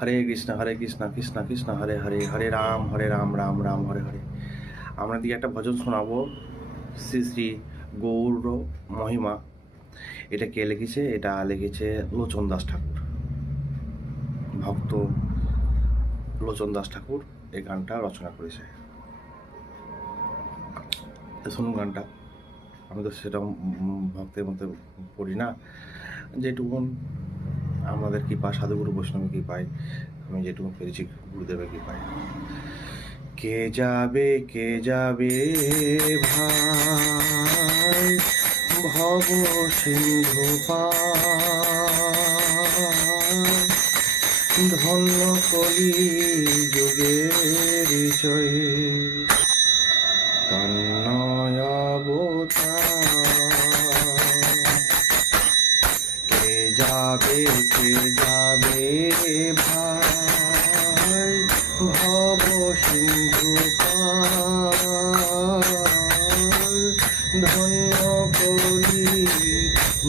হরে কৃষ্ণ হরে কৃষ্ণ কৃষ্ণ কৃষ্ণ, হরে হরে হরে রাম হরে রাম রাম রাম, হরে হরে। আমরা দিয়ে একটা ভজন শোনাবো। শ্রী শ্রী গৌর মহিমা। এটা কে লিখেছে? এটা লিখেছে লোচন দাস ঠাকুর। ভক্ত লোচন দাস ঠাকুর এই গানটা রচনা করেছে। শুনুন গানটা। আমি তো সেটা ভক্তের মধ্যে পড়ি না। যেটুকুন আমাদের কৃপা সাধুগুরু বৈষ্ণব কি পাই আমি যেটুকু পেরেছি গুরুদেবের কি পাই কে যাবে কে যাবে ভাই? ভব সিন্ধু। ধন্য কলি যুগের জয়। যাবে, কে যাবে ভাই ভব সিন্ধু। ধন্য কলি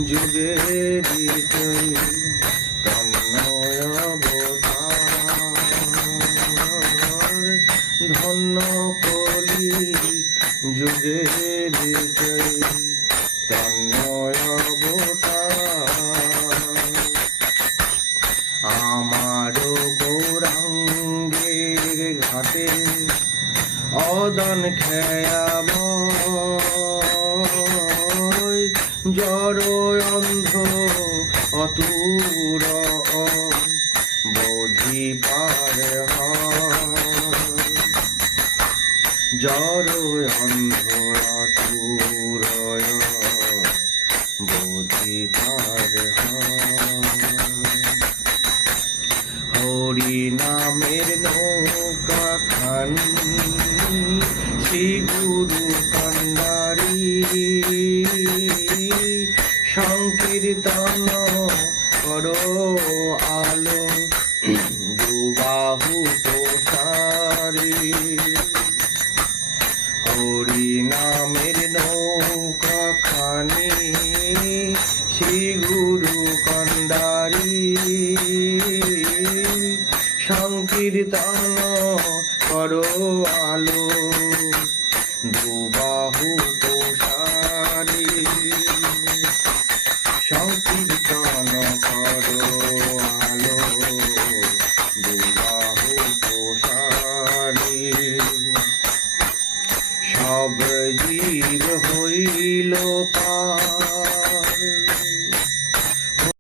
যুগের জয় তন্ময় অবতার ধন্য কলি যুগের জয় তন্ময় ঘাটে অদন খেয়াব জড় অন্ধ অতুর বোধি পার জড় অন্ধ অতুর বোধি পার হরি নামের নৌকা খানি। শ্রী গুরু কন্ডারি সংকীর্তন করো আলো। দুবাহু প্রসারী। হরি নামের নৌকা খানি। শ্রী গুরু কন্ডারি সংকীর্তন করো আলো। দুবাহু প্রসারী সংকীর্তন করো আলো। দুবাহু প্রসারী সব জীব হইল পা